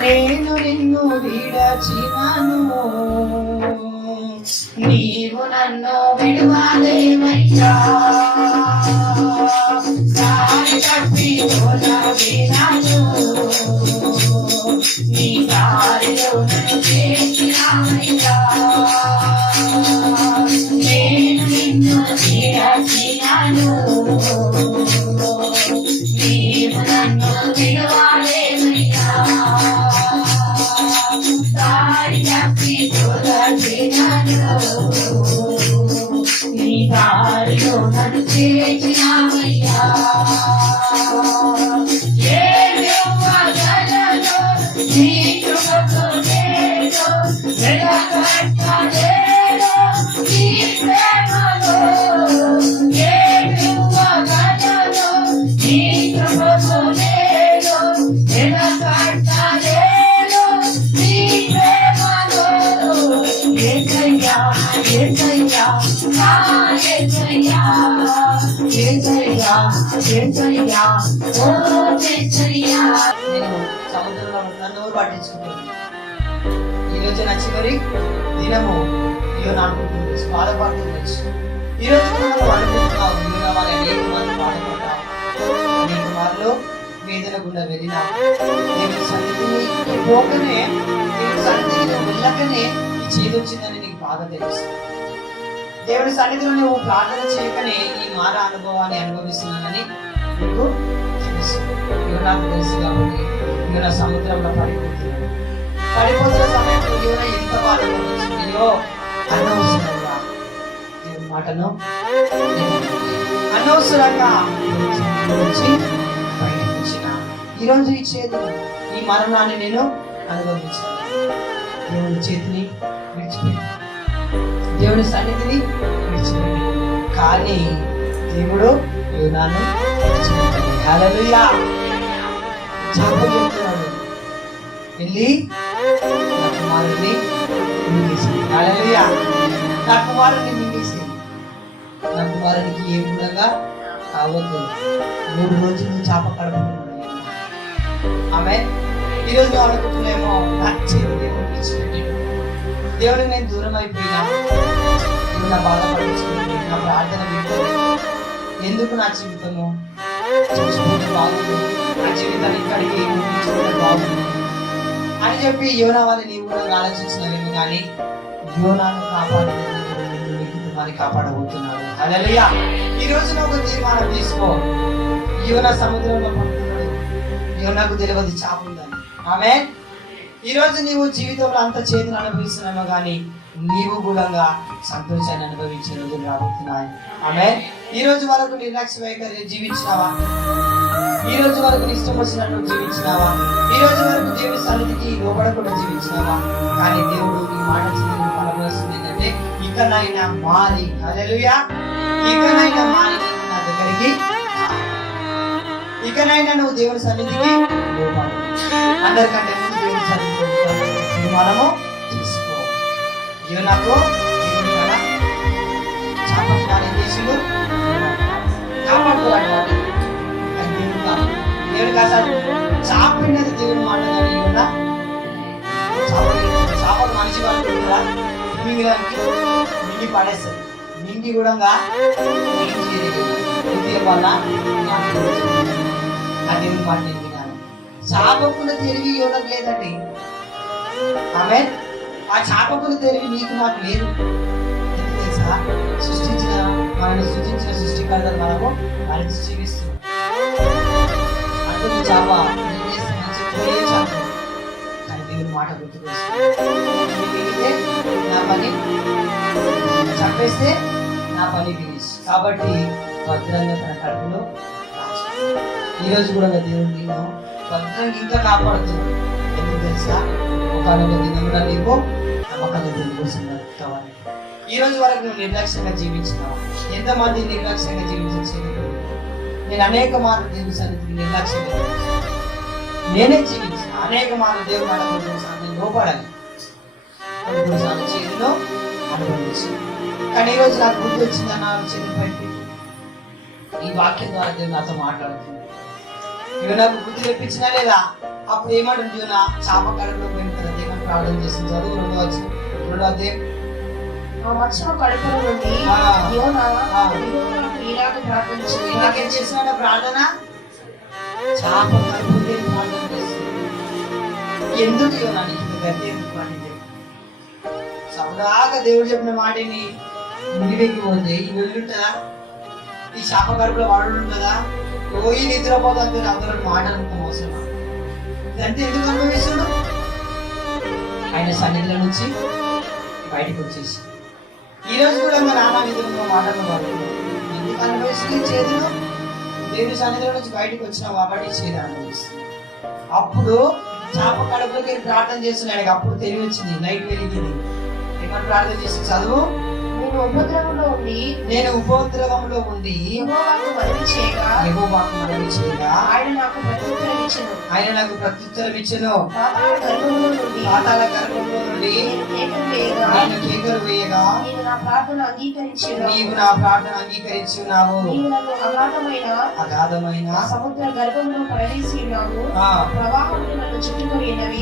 నేను నిన్ను విడచినను, నీవు నన్ను విడువలేవయ్యా, దారి తప్పి పోనవినను, నీ దారిలో నన్ను చేర్చినావయ్యా, నేను నిన్ను విడచినను, నీవు నన్ను విడువలేవయ్యా, దారి తప్పి పోనవినను, నీ దారిలో నన్ను చేర్చినావయ్యా, ఏ యువగలలో నీ కృపతో నేను వెలకట్టలేను, నీ ప్రేమలో ఏ యువగలలో నీ కృపతో నేను వెలకట్టలేను, నీ ప్రేమలో యేసయ్యా యేసయ్యా నా యేసయ్యా యేసయ్యా యేసయ్యా ఓ యేసయ్యా. నేను సముద్రంలో నన్ను పట్టించుకుంటాను. ఈ రోజు నా చివరి దినము యోనా అనుకుంటుంది, బాధపడుతుంది. ఈ రోజు నువ్వు అనుకుంటున్నావు, యోనా వాళ్ళ అనేక మంది బాధపడ్డావు, అనేక వాళ్ళు వేదన గుండా వెళ్ళినా, దేవుని సన్నిధిని పోకనే, దేవుని సన్నిధిని వెళ్ళకనే ఈ చేదు వచ్చిందని నీకు బాగా తెలుసు. దేవుని సన్నిధిలో నువ్వు ప్రార్థన చేయకనే ఈ మార అనుభవాన్ని అనుభవిస్తున్నానని నీకు తెలుసు. యోనాకు తెలుసు కాబట్టి యోనా సముద్రంలో పడిపోతున్న సమయంలో యోనా ఎంత బాధపడుతుంది. అయ్యో అనవసరంగా దేవుని మాటను అనవసరంగా వచ్చి బయటకు వచ్చిన ఈరోజు ఈ చేదు ఈ మరణాన్ని నేను అనుభవించాను. దేవుని చేతిని విడిచిపెట్టి, దేవుని సన్నిధిని విడిచిపెట్టి, కానీ దేవుడు యోనాను విడిచిపెట్టాడు. హల్లెలూయా. చెప్తున్నాడు, వెళ్ళి నా కుమారుడిని మింగేసి. హల్లెలూయా. నా కుమారుడిని మింగేసి, నా కుమారునికి ఏ విధంగా కావద్దు. 3 రోజులు చేప కడుపుతున్నాడు. ఆమె ఈరోజు నువ్వు అనుకుంటున్నామో నచ్చేది దేవుడు విడిచిపెట్టాడు, దేవుడికి నేను దూరం అయిపోయినా, నువ్వు నా బాధ పట్టించుకుంటే, నా ప్రార్థన వింటుంది, ఎందుకు నా జీవితము చూసుకుంటే బాగుంది, నా జీవితాన్ని ఇక్కడికి ముగించుకుంటే బాగుంది అని చెప్పి యోనా వారిని నీవు కూడా ఆలోచించినవేమో, కానీ యోనాను కాపాడలేదు, నీ కుటుంబాన్ని కాపాడబోతున్నాడు. హల్లెలూయా. ఈ రోజు నువ్వు ఒక తీర్మానం తీసుకో. యోనా సముద్రంలో పడుతున్నాడు, యోనాకు తెలియదు చాప ఉందని. ఆమేన్. ఈ రోజు నీవు జీవితంలో అంత చేతులు అనుభవిస్తున్నామో, కానీ నీవు కూడా సంతోషాన్ని అనుభవించే రోజులు రాబోతున్నాయి. ఆమేన్. ఈ రోజు వరకు నిర్లక్ష్య వైఖరి జీవించినావా? ఈ రోజు వరకు ఇష్టం వచ్చినట్టు జీవించినావా? ఈ రోజు వరకు దేవుని సన్నిధికి లోబడకుండా జీవించినావా? కానీ దేవుడు ఈ మాట చిన్న పలవలసింది ఏంటంటే, ఇకనైనా మారి, హల్లెలూయా, ఇకనైనా మారి నా దగ్గరికి, ఇకనైనా నువ్వు దేవుని సన్నిధికి పోవాలి. అందరికంటే ముందు దేవుని సన్నిధికి మనము తీసుకో. యోనాకు దేవుడు కదా చాప చేసిండు, కాపాడుకోవాలి వాటి దేవుడికి అసలు చాపినది దేవుని మాట కానీ యోనా చాపలు మనిషి పడుతుందా మింగి పడేస్తుంది. మింగి కూడా వల్ల ఆ దేవుని మాట నేను విన్నాను. చాపకున్న తెలివి యోనకు లేదండి. ఆమె ఆ చాపకున్న తెలివి నీకు నాకు లేదు. ఎందుకు తెలుసా? మనల్ని సృష్టించిన సృష్టికర్త మనము మనకి జీవిస్తున్నాం. అంటుంది చాప చాప కానీ దేవుని మాట గుర్తుకొస్తుంది. నా పని చంపేస్తే నా పని ఫినిష్. కాబట్టి భద్రంగా తన కడుపులో ఈరోజు కూడా దేవుడు నేను భద్రంగా ఇంకా కాపాడుతున్నాను. ఎందుకు తెలుసా? ఒకనొక దినంలో నీకు నమ్మకంగా దేవుని కోసం కావాలి. ఈ రోజు వరకు నువ్వు నిర్లక్ష్యంగా జీవించినావు. ఎంతమంది నిర్లక్ష్యంగా జీవించలేదు? నేను అనేక మార్లు దేవుని సన్నిధిని నిర్లక్ష్యంగా నేనే జీవించిన అనేక మార్లు దేవుడు నేను లోపడాలి కొన్నిసార్లు చేతిలో అనుభవించి. కానీ ఈరోజు నాకు గుర్తు వచ్చిందన్న చేతిని బట్టి ఈ వాక్యం ద్వారా దేవుడు నాతో మాట్లాడుతుంది. ఇవి నాకు బుద్ధి తెప్పించినా లేదా? అప్పుడు ఏమంటుంది? నా చాప కడుపులో పోయిన తర్వాత దేవుని ప్రార్థన చేసింది. చదువు రెండో అధ్యాయం. ఇలాగేం చేసినా ప్రార్థన చాప కడుపు ప్రార్థన చేస్తుంది. ఎందుకు యోనా నీకు గతి ఎందుకు అంటే సరదాగా దేవుడు చెప్పిన మాటని మునివెక్కి పోతే ఈ వెళ్ళుంటుందా? ఈ చాప కడుపులో వాడు ఉంటుందా? పోయి నిద్రపోతుంది. అందరూ మాట అనుకున్న అవసరం ఇదంతా ఎందుకు అనుభవిస్తుడు? ఆయన సన్నిధిలో నుంచి బయటకు వచ్చేసి ఈ రోజు కూడా నానా విధంగా మాటలు పడుతున్నాడు. ఎందుకు అనుభవిస్తుంది? చేతులు దేవుని సన్నిధిలో నుంచి బయటకు వచ్చినావు కాబట్టి చేదు అనుభవిస్తుంది. అప్పుడు చాప కడుపులోకి ప్రార్థన చేస్తున్నాడు. అప్పుడు తెలివి వచ్చింది, లైట్ వెలిగింది. ఏమని ప్రార్థన చేసి చదువు. నేను ఉపద్రవంలో ఉండి యెహోవాకు మనవి చేయగా ఆయన నాకు ప్రత్యుత్తరం ఇచ్చెను. పాతాళ గర్భంలో నుండి నేను కేకలు వేయగా నీవు నా ప్రార్థన అంగీకరించి ఉన్నావు. అగాధమైన సముద్ర గర్భంలో ప్రవేశి ఉన్నావు. ప్రవాహములు నన్ను చుట్టుకొనినవి.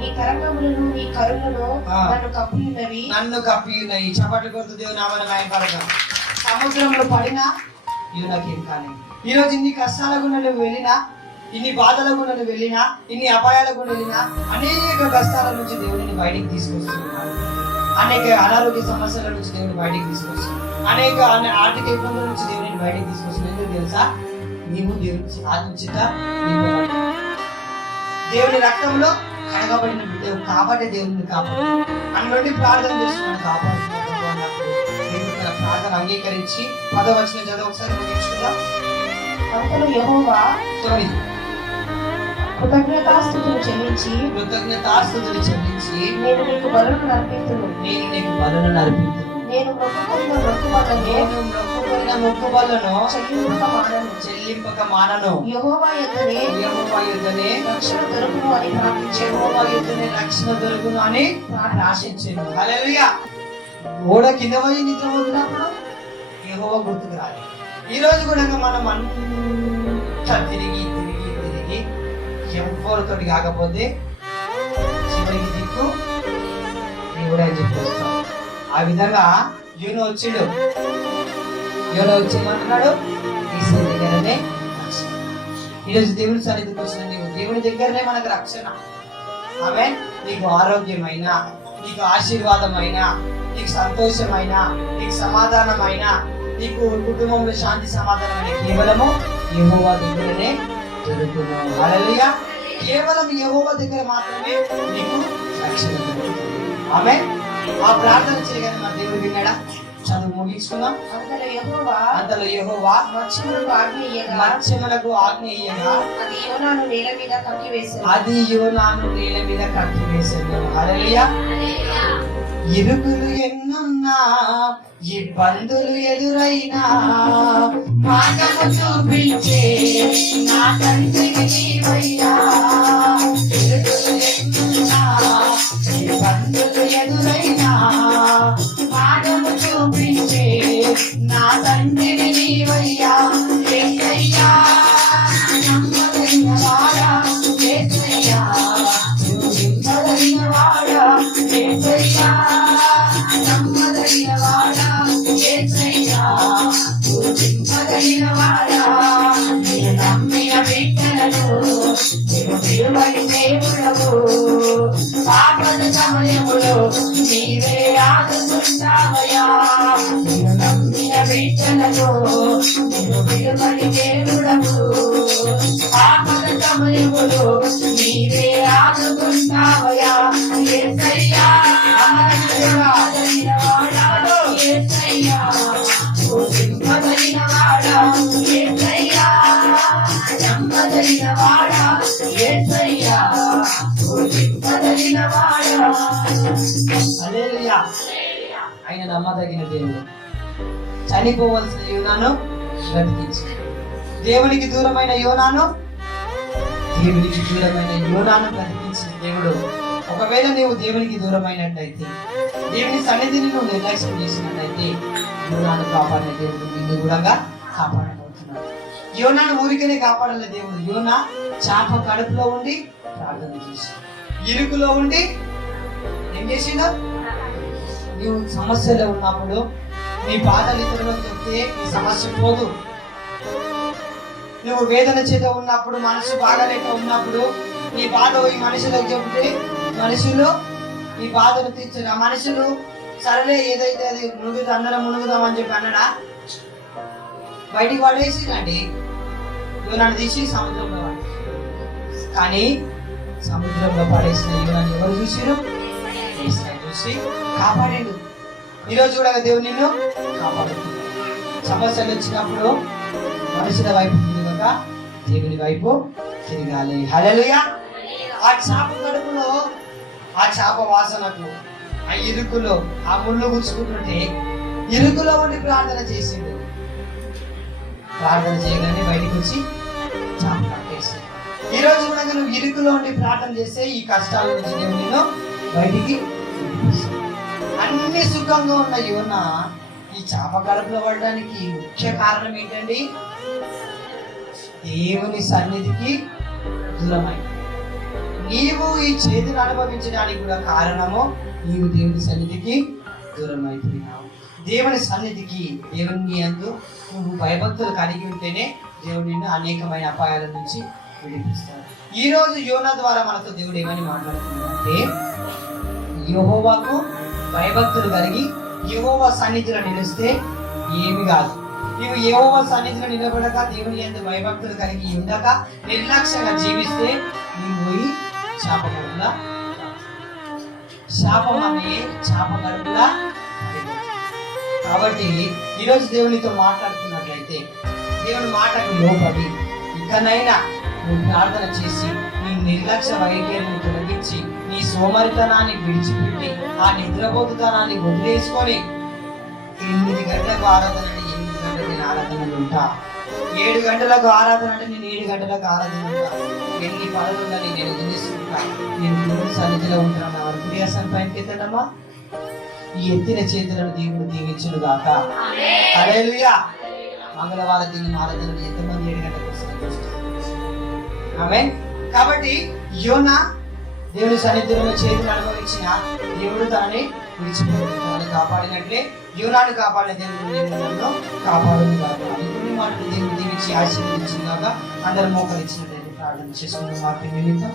నీ తరంగములను నీ కరులను నన్ను కప్పి ఉన్నాయి. చప్పట్లు కొడుతూ దేవుని నామమున మహిమపడగా. సముద్రంలో పడినా ఇవి నాకేం కానీ. ఈరోజు ఇన్ని కష్టాల గుండా నువ్వు వెళ్ళినా, ఇన్ని బాధల గుండా నువ్వు వెళ్ళినా, ఇన్ని అపాయాల గుండా వెళ్ళినా, అనేక కష్టాల నుంచి దేవుడిని బయటికి తీసుకొస్తున్నాడు. అనేక అనారోగ్య సమస్యల నుంచి దేవుడిని బయటికి తీసుకొస్తున్నాడు. అనేక ఆర్థిక ఇబ్బందుల నుంచి దేవుడిని బయటికి తీసుకొస్తున్నాడు. ఎందుకు తెలుసా? నీవు దేవుడి ఆత్మచిత దేవుని రక్తంలో కడగబడిన బిడ్డవు కాబట్టి దేవుడిని కాపాడు అన్నోటి ప్రార్థన చేస్తున్నాడు. కాపాడుతున్నాడు అన్నప్పుడు దేవుడు తన ప్రార్థన అంగీకరించి 10వ వచనం చదువు ఒకసారి ముగించుకుందాం. అంతలో యెహోవా 9 కృతజ్ఞతాస్తుతులు చెల్లించి నేను నీకు బలులను అర్పింతును. నేను మొక్కుకొనిన మొక్కుబళ్ళను చెల్లింపక మానను. యెహోవా యొద్దనే రక్షణ దొరుకును అని ప్రార్థించెను. హల్లెలూయా. ఓడ కింద పోయి నిద్ర పోతున్నప్పుడు యెహోవా గుర్తుకు రాలి. ఈ రోజు కూడా మనం అంతా తిరిగి ఎవరితోటి కాకపోతే చివరికి దిక్కు దేవుడు అని చెప్పేస్తాం. ఆ విధంగా యోనా వచ్చిండు. యోనా వచ్చిందంటున్నాడు ఈశ్వరు దగ్గరనే రక్షణ. ఈరోజు దేవుని సన్నిధికి వచ్చిన నీవు దేవుని దగ్గరనే మనకు రక్షణ. ఆమె నీకు ఆరోగ్యమైన, నీకు ఆశీర్వాదమైన, నీకు సంతోషమైన, నీకు సమాధానమైన, నీకు కుటుంబంలో శాంతి సమాధానమైన కేవలము యెహోవా దగ్గరనే దొరుకును. హల్లెలూయా. కేవలం యెహోవా దగ్గర మాత్రమే నీకు రక్షణ దొరుకుతుంది. ఆమె ఆ ప్రార్థన చేయగానే మన దేవుడు విన్నాడా? చదువు ముగించుకుందాం. అంతలో యెహోవా మత్స్యములకు ఆజ్ఞ ఇయ్యగా అది యోనాను నేల మీద కక్కివేసెను. హల్లెలూయా. ఇరుకులు ఎన్నున్నా ఇబ్బందులు ఎదురైనా మార్గము చూపించే నా తండ్రికి నీవయ్యా. ఇరుకులు ఎన్నున్నా ఇబ్బందులు ఎదురైనా మార్గము చూపించే నా తండ్రికి నీవయ్యా. యేసయ్యా నమ్మదగిన వాడా, యేసయ్యా నమ్మదగిన వాడా, యేసయ్యా నమ్మదగిన వాడా, యేసయ్యా నమ్మదగిన వాడా. నేను నమ్మిన బిడ్డలను నేను విలువని దేవుడవు. ఆపద సమయములో నీవే ఆదుకుంటావయ్యా. నేను నమ్మిన బిడ్డలను నేను విలువని దేవుడవు. ఆపద సమయములో నీవే ఆదుకుంటావయ్యా. యేసయ్యా నమ్మదగిన వాడా, యేసయ్యా నమ్మదగిన వాడా, యేసయ్యా నమ్మదగిన వాడా, యేసయ్యా నమ్మదగిన వాడా. హల్లెలూయా. ఆయన నమ్మదగిన దేవుడు. చనిపోవలసిన యోనాను బ్రతికించి, దేవునికి దూరమైన యోనాను బ్రతికించిన దేవుడు. ఒకవేళ నీవు దేవునికి దూరమైనట్టయితే, దేవుని సన్నిధిని నువ్వు నిర్లక్ష్యం చేసినట్టయితే యోనాను కాపాడిన దేవుడు నిన్ను కూడా కాపాడబోతున్నాడు. యోనాను ఊరికనే కాపాడలే దేవుడు. యోనా చాప కడుపులో ఉండి ప్రార్థన చేసి, ఇరుకులో ఉండి ఏం చేసిందో. నీవు సమస్యలో ఉన్నప్పుడు నీ బాధలు ఇతరులకు చెప్తే నీ సమస్య పోదు. నువ్వు వేదన చేత ఉన్నప్పుడు, మనసు బాగాలేక ఉన్నప్పుడు నీ బాధ ఈ మనుషులకు చెబితే మనుషులు ఈ బాధను తీర్చరు. ఆ మనుషులు సరేలే ఏదైతే అది మునుగుతా, అందరం మునుగుదాం అని చెప్పి అన్నాడా? బయటికి పడేసి రండి, యోనాను తీసి సముద్రంలో పడేసి. కానీ సముద్రంలో పడేసిన యోనాను ఎవరు చూసిరు? చూసి కాపాడాడు. ఈరోజు కూడా దేవుడు నిన్ను కాపాడుతుంది. సమస్యలు వచ్చినప్పుడు మనుషుల వైపు తిరగక దేవుని వైపు తిరగాలి. హల్లెలూయా. ఆ చాప కడుపులో, ఆ చాప వాసనకు, ఆ ఇరుకులో, ఆ ముళ్ళు గుచ్చుకుంటుంటే ఇరుకులో ఉండి ప్రార్థన చేసిండు. ప్రార్థన చేయగానే బయటకు వచ్చి చాప కట్టేసి. ఈ రోజు కూడా నువ్వు ఇరుకులో ఉండి ప్రార్థన చేస్తే ఈ కష్టాల నుంచి దేవుడు నిన్ను బయటికి అన్ని సుఖంగా ఉన్న యోనా ఈ చాప కడుపులో పడడానికి ముఖ్య కారణం ఏంటండి? దేవుని సన్నిధికి దూరమై. నీవు ఈ చేతిని అనుభవించడానికి కూడా కారణము నీవు దేవుని సన్నిధికి దూరం అయిపోయినావు. దేవుని సన్నిధికి, దేవుని యందు నువ్వు భయభక్తులు కలిగి ఉంటేనే దేవుడు నిన్ను అనేకమైన అపాయాల నుంచి విడిపిస్తాడు. ఈ రోజు యోనా ద్వారా మనతో దేవుడు ఏమని మాట్లాడుతున్నాడంటే, యెహోవాకు భయభక్తులు కలిగి యెహోవా సన్నిధిలో నిలిస్తే ఏమి కాదు. నీవు యెహోవా సన్నిధిలో నిలబడక, దేవుని యందు భయభక్తులు కలిగి ఉండక నిర్లక్ష్యంగా జీవిస్తే నీవు పోయి చాప కడుపులా, శాపం అనే చాప కడుపులా. కాబట్టి ఈరోజు దేవునితో మాట్లాడుతున్నట్లయితే దేవుని మాటకు లోపడి ఇకనైనా నువ్వు ప్రార్థన చేసి నీ నిర్లక్ష్య వైఖరిని తొలగించి నీ సోమరితనాన్ని విడిచిపెట్టి ఆ నిద్రపోతుతనాన్ని వదిలేసుకొని 8 గంటలకు ఆరాధన అంటే 8 గంటలకు నేను ఆరాధనలు ఉంటా, 7 గంటలకు ఆరాధన అంటే నేను 7 గంటలకు ఆరాధన ఉంటా, ఎన్ని పనులు ఉందని నేను వదిలేసుకుంటా, నేను దేవుని సన్నిధిలో ఉంటాను. నా వరకు ప్రియాసం పైనకి ఎత్తడమ్మా. ఈ ఎత్తిన చేతులను దేవుడు దీవించును గాక. హల్లెలూయా. మంగళవారం దీని ఆరాధనలు ఎంతమంది 7 గంటలకు వస్తారు? ఆమేన్. కాబట్టి యోనా దేవుని సన్నిధిలో చేతులు అనుభవించిన దేవుడు తనని విడిచిపోయాడు. తనని కాపాడినట్లే యోనాను కాపాడిన దేవుడు నన్ను కాపాడును గాక. కొన్ని మాటలు దేవుడు దీవించి ఆశీర్వదించిన గాక. అందరూ మోకరించినట్లయితే ప్రార్థన చేసుకున్న వాక్యం నిమిత్తం